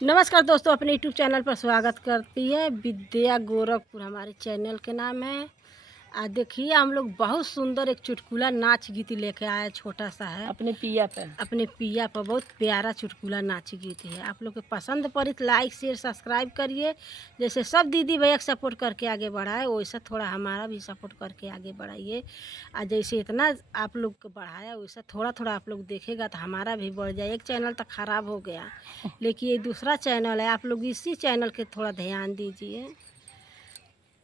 नमस्कार दोस्तों, अपने यूट्यूब चैनल पर स्वागत करती है विद्या गोरखपुर। हमारे चैनल के नाम है। देखिए, हम लोग बहुत सुंदर एक चुटकुला नाच गीत लेके आए। छोटा सा है, अपने पिया पर बहुत प्यारा चुटकुला नाच गीत है। आप लोग के पसंद पड़ी तो लाइक शेयर सब्सक्राइब करिए। जैसे सब दीदी भैया को सपोर्ट करके आगे बढ़ाए, वैसा थोड़ा हमारा भी सपोर्ट करके आगे बढ़ाइए। जैसे इतना आप लोग को बढ़ाया, वैसा थोड़ा थोड़ा आप लोग देखेगा तो हमारा भी बढ़ जाए। एक चैनल तो ख़राब हो गया, लेकिन ये दूसरा चैनल है। आप लोग इसी चैनल के थोड़ा ध्यान दीजिए।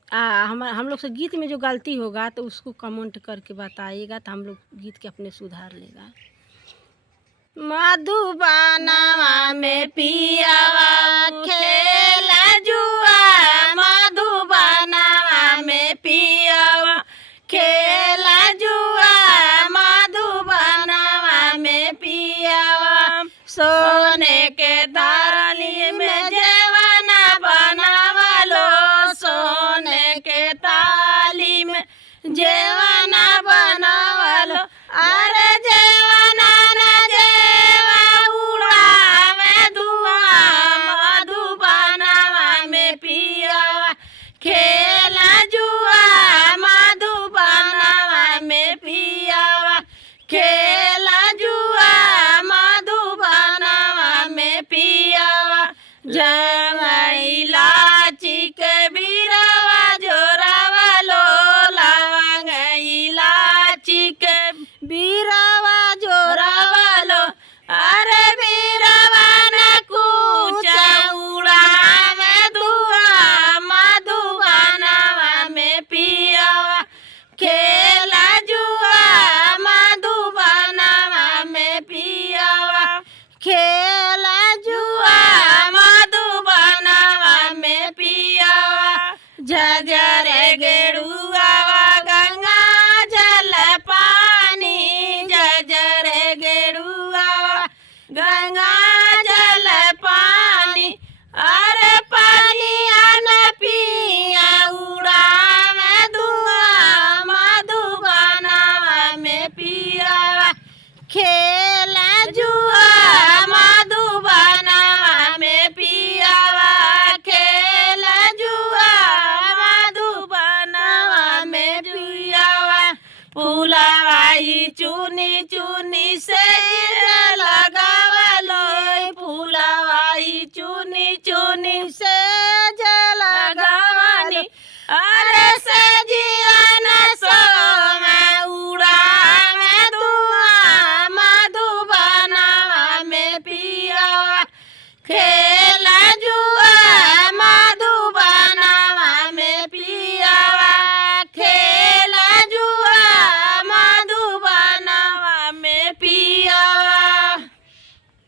हम लोग से गीत में जो गलती होगा तो उसको कमेंट करके बताइएगा, तो हम लोग गीत के अपने सुधार लेगा। मधुबनवा में पियावा खेला जुआ, मधुबनवा में पियावा खेला जुआ, मधुबनवा में पियावा सोने के थाली में जेवना बनावलो, सोने के थाली में जेवना बनावलो। अरे जेवना न जेवा उड़ावे धुआं, मधुबनवा में पियावा खेला जुआ, मधुबनवा में पियावा खेला जुआ, मधुबनवा में पियावा इलाची के बीरावा जोरावलो, लवंग इलाची के बीरावा जोरावलो। अरे बीरावा न कूचा उड़ावे धुआं, मधुबनवा में पियावा खेला जुआ, मधुबनवा में पियावा खेला जुआ, मधुबनवा में पियावा झझर गेड़ुआ गंगा जल पानी, झझर गेड़ुआ गंगा जल पानी। अरे पानिया न पिया उड़ावे धुआं, मधुबनवा में पियावा खेला जुआ, मधुबनवा में पियावा खेला जुआ, मधुबनवा में पियावा फुलवाई चुनी चुनी से लगावलो, फुलवाई चुनी चुनी से लगावली। अरे सजियन सोमा उड़ावे धुआं, मधुबनवा में पियावा